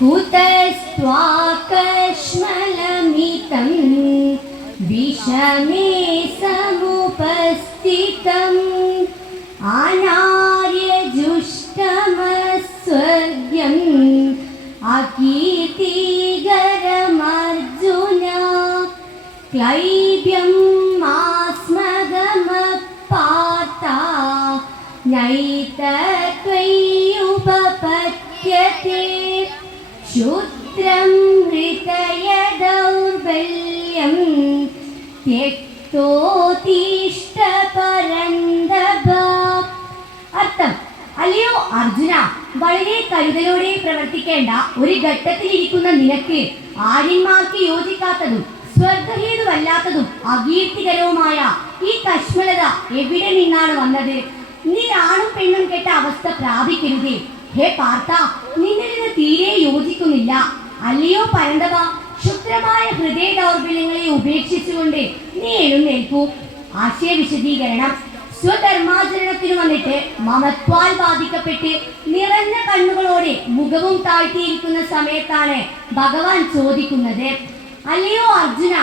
कुतस्त्वाकश्मलमितं विषमे समुपस्थितम् अनार्यजुष्टमस्वर्ग्यम् अकीर्तिकरमर्जुन क्लैब्यं मास्मगमपाता नैतत्त्वय्युपपद्यते क्षुद्रं हृदयदौर्बल्यं त्यक्तोत्तिष्ठ परन्तप. അർത്ഥം: അല്ലയോ അർജുന, വളരെ കരുതലോടെ പ്രവർത്തിക്കേണ്ട ഒരു ഘട്ടത്തിലിരിക്കുന്ന നിനക്ക് ആര്യന്മാർക്ക് യോജിക്കാത്തതും സ്വർഗഹേതുവല്ലാത്തതും അകീർത്തികരവുമായ ഈ കശ്മലത എവിടെ നിന്നാണ് വന്നത്? നീ ആണും പെണ്ണും കെട്ട അവസ്ഥ പ്രാപിക്കരുതേ. ഹേ പാർത്ഥ, നിന്നിൽ നിന്ന് തീരെ യോജിക്കുന്നില്ല. അല്ലയോ പരന്തവ, ക്ഷുദ്രമായ ഹൃദയ ദൗർബല്യങ്ങളെ ഉപേക്ഷിച്ചുകൊണ്ട് നീ എഴുന്നേൽക്കൂ. ആശയ വിശദീകരണം: സ്വധർമാചരണത്തിന് വന്നിട്ട് മമത്വാൽ ബാധിക്കപ്പെട്ട് നിറഞ്ഞ കണ്ണുകളോടെ മുഖവും താഴ്ത്തിയിരിക്കുന്ന സമയത്താണ് ഭഗവാൻ ചോദിക്കുന്നത്: അല്ലയോ അർജുന,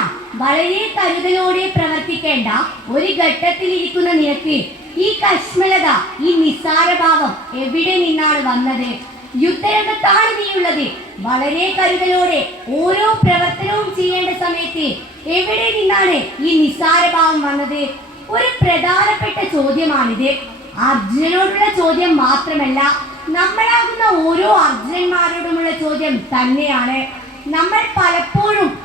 വളരെ കരുതലോടെ പ്രവർത്തിക്കേണ്ട ഒരു ഘട്ടത്തിലിരിക്കുന്ന നിനക്ക് ഈ കശ്മലത, ഈ നിസ്സാരഭാവം എവിടെ നിന്നാണ് വന്നത്? യുദ്ധരംഗത്താണ് നീയുള്ളത്. വളരെ കരുതലോടെ ഓരോ പ്രവർത്തനവും ചെയ്യേണ്ട സമയത്ത് എവിടെ നിന്നാണ് ഈ നിസ്സാരഭാവം വന്നത്? ഒരു പ്രധാനപ്പെട്ട ചോദ്യമാണിത്. അർജുനനോടുള്ള ചോദ്യം മാത്രമല്ല, നമ്മളാകുന്ന ഓരോ അർജുനന്മാരോടുമുള്ള ചോദ്യം തന്നെയാണ്. നമ്മൾ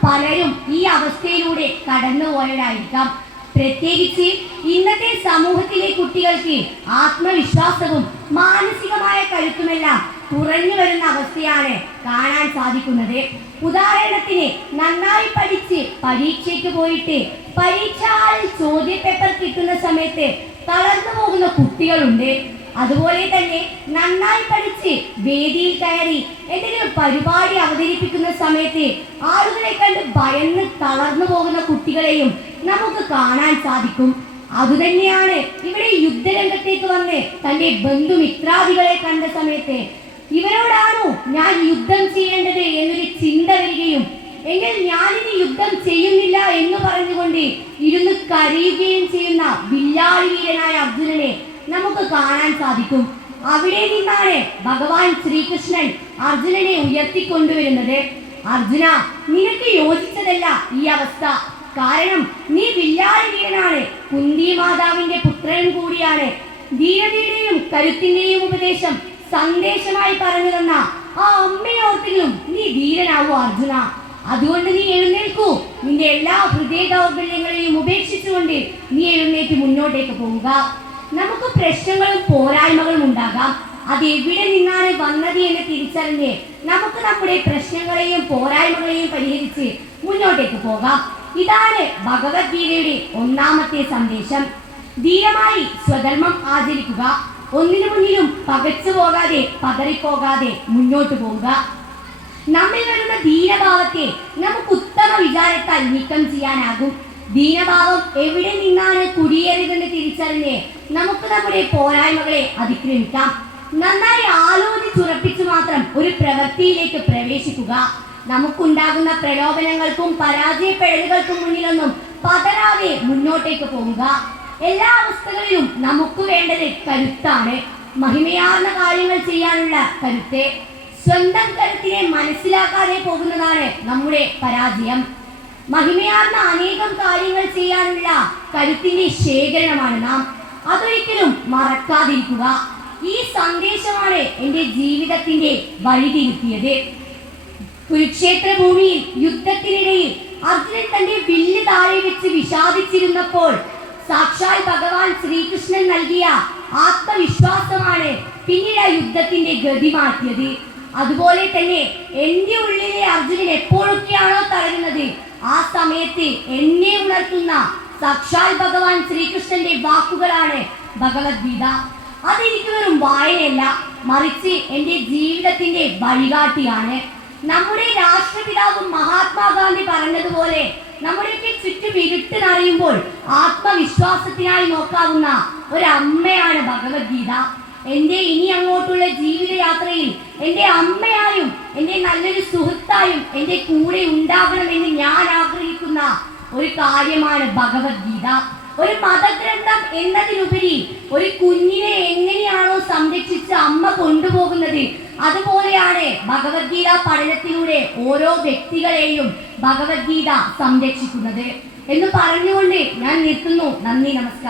പലരും ഈ അവസ്ഥയിലൂടെ കടന്നുപോയവരായിരിക്കാം. പ്രത്യേകിച്ച് ഇന്നത്തെ സമൂഹത്തിലെ കുട്ടികൾക്ക് ആത്മവിശ്വാസവും മാനസികമായ കരുത്തുമെല്ലാം കുറഞ്ഞു വരുന്ന അവസ്ഥയാണ് കാണാൻ സാധിക്കുന്നത്. ഉദാഹരണത്തിന്, നന്നായി പഠിച്ച് പരീക്ഷയ്ക്ക് പോയിട്ട് പരീക്ഷാളിൽ ചോദ്യപേപ്പർ കിട്ടുന്ന സമയത്ത് തളർന്നു പോകുന്ന കുട്ടികളുണ്ട്. അതുപോലെ തന്നെ നന്നായി പഠിച്ച് വേദിയിൽ കയറി എന്തെങ്കിലും പരിപാടി അവതരിപ്പിക്കുന്ന സമയത്ത് ആളുകളെ കണ്ട് ഭയന്ന് തളർന്നു പോകുന്ന കുട്ടികളെയും നമുക്ക് കാണാൻ സാധിക്കും. അതുതന്നെയാണ് ഇവിടെ യുദ്ധരംഗത്തേക്ക് വന്ന് തന്റെ ബന്ധുമിത്രാദികളെ കണ്ട സമയത്ത് ഇവരോടാണോ ഞാൻ യുദ്ധം ചെയ്യേണ്ടത് എന്നൊരു ചിന്ത വരികയും എങ്കിൽ ഞാനിനി യുദ്ധം ചെയ്യുന്നില്ല എന്ന് പറഞ്ഞുകൊണ്ട് ഇരുന്ന് കരയുകയും ചെയ്യുന്ന വില്ലാളി വീരനായ അർജുനനെ നമുക്ക് കാണാൻ സാധിക്കും. അവിടെ നിന്നാണ് ഭഗവാൻ ശ്രീകൃഷ്ണൻ അർജുനനെ ഉയർത്തിക്കൊണ്ടുവരുന്നത്. അർജുന, നിനക്ക് യോജിച്ചതല്ല ഈ അവസ്ഥ. കാരണം നീ വില്ലാളി വീരനാണ്, കുന്തി മാതാവിന്റെ പുത്രൻ കൂടിയാണ്. ധീരതയുടെയും കരുത്തിന്റെയും ഉപദേശം സന്ദേശമായി പറഞ്ഞു തന്ന ആ അമ്മയെ ഓർത്തെങ്കിലും നീ ധീരനാവൂ അർജുന. അതുകൊണ്ട് നീ എഴുന്നേൽക്കൂ. നിന്റെ എല്ലാ ഹൃദയ ദൗർബല്യങ്ങളെയും ഉപേക്ഷിച്ചുകൊണ്ട് നീ എഴുന്നേറ്റ് മുന്നോട്ടേക്ക് പോവുക. നമുക്ക് പ്രശ്നങ്ങളും പോരായ്മകളും ഉണ്ടാകാം. അത് എവിടെ നിന്നാണ് വന്നത് എന്ന് തിരിച്ചറിഞ്ഞ് നമുക്ക് നമ്മുടെ പ്രശ്നങ്ങളെയും പോരായ്മകളെയും പരിഹരിച്ച് മുന്നോട്ടേക്ക് പോകാം. ഇതാണ് ഭഗവത്ഗീതയുടെ ഒന്നാമത്തെ സന്ദേശം. ധീരമായി സ്വധർമ്മം ആചരിക്കുക. ഒന്നിനു മുന്നിലും പകച്ചു പോകാതെ പതറിപ്പോകാതെ മുന്നോട്ട് പോവുക. നമ്മിൽ വരുന്ന ദീനഭാവത്തെ നമുക്ക് ഉത്തമ വിചാരത്താൽ നീക്കം ചെയ്യാനാകും. ദീനഭാവം എവിടെ നിന്നാണ് കുടിയേറിയതെന്ന് തിരിച്ചറിഞ്ഞ് നമുക്ക് നമ്മുടെ പോരായ്മകളെ അതിക്രമിക്കാം. നന്നായി ആലോചിച്ചുറപ്പിച്ചു മാത്രം ഒരു പ്രവൃത്തിയിലേക്ക് പ്രവേശിക്കുക. നമുക്കുണ്ടാകുന്ന പ്രലോഭനങ്ങൾക്കും പരാജയപ്പെടലുകൾക്കും മുന്നിലൊന്നും പതരാതെ മുന്നോട്ടേക്ക് പോവുക. എല്ലാ അവസ്ഥകളിലും നമുക്ക് വേണ്ടത് കരുത്താണ്. മഹിമയാർന്ന കാര്യങ്ങൾ ചെയ്യാനുള്ള കരുത്ത്. സ്വന്തം കരുത്തിനെ മനസ്സിലാക്കാതെ പോകുന്നതാണ് നമ്മുടെ പരാജയം. മഹിമയാർന്ന അനേകം കാര്യങ്ങൾ ചെയ്യാനുള്ള കരുത്തിന്റെ ശേഖരണമാണ് നാം. അതൊരിക്കലും മറക്കാതിരിക്കുക. ഈ സന്ദേശമാണ് എൻ്റെ ജീവിതത്തിന്റെ വഴിതിരുത്തിയത്. കുരുക്ഷേത്ര ഭൂമിയിൽ യുദ്ധത്തിനിടയിൽ അർജുനൻ തന്റെ വില്ല് താഴെ വെച്ച് വിഷാദിച്ചിരുന്നപ്പോൾ സാക്ഷാൽ ഭഗവാൻ ശ്രീകൃഷ്ണൻ നൽകിയ ആത്മവിശ്വാസമാണ് പിന്നീട് യുദ്ധത്തിന്റെ ഗതി മാറ്റിയത്. അതുപോലെ തന്നെ എൻ്റെ ഉള്ളിലെ അർജുനൻ എപ്പോഴൊക്കെയാണോ തളരുന്നത് ആ സമയത്ത് എന്നെ ഉണർത്തുന്ന സാക്ഷാൽ ഭഗവാൻ ശ്രീകൃഷ്ണന്റെ വാക്കുകളാണ് ഭഗവത്ഗീത. അതെനിക്ക് വെറും വായനയല്ല, മറിച്ച് എൻ്റെ ജീവിതത്തിന്റെ വഴികാട്ടിയാണ്. നമ്മുടെ രാഷ്ട്രപിതാവും മഹാത്മാഗാന്ധി പറഞ്ഞതുപോലെ നമ്മുടെയൊക്കെ ചുറ്റും ഇരുട്ട് നിറയുമ്പോൾ ആത്മവിശ്വാസത്തിനായി നോക്കാവുന്ന ഒരമ്മയാണ് ഭഗവത്ഗീത. എൻ്റെ ഇനി അങ്ങോട്ടുള്ള ജീവിതയാത്രയിൽ എൻ്റെ അമ്മയായും എൻ്റെ നല്ലൊരു സുഹൃത്തായും എൻ്റെ കൂടെ ഉണ്ടാകണമെന്ന് ഞാൻ ആഗ്രഹിക്കുന്ന ഒരു കാര്യമാണ് ഭഗവത്ഗീത. ഒരു മതഗ്രന്ഥം എന്നതിലുപരി ഒരു കുഞ്ഞിനെ എങ്ങനെയാണോ സംരക്ഷിച്ച് അമ്മ കൊണ്ടുപോകുന്നത്, അതുപോലെയാണ് ഭഗവത്ഗീത പഠനത്തിലൂടെ ഓരോ വ്യക്തികളെയും ഭഗവത്ഗീത സംരക്ഷിക്കുന്നത് എന്ന് പറഞ്ഞുകൊണ്ട് ഞാൻ നിർത്തുന്നു. നന്ദി, നമസ്കാരം.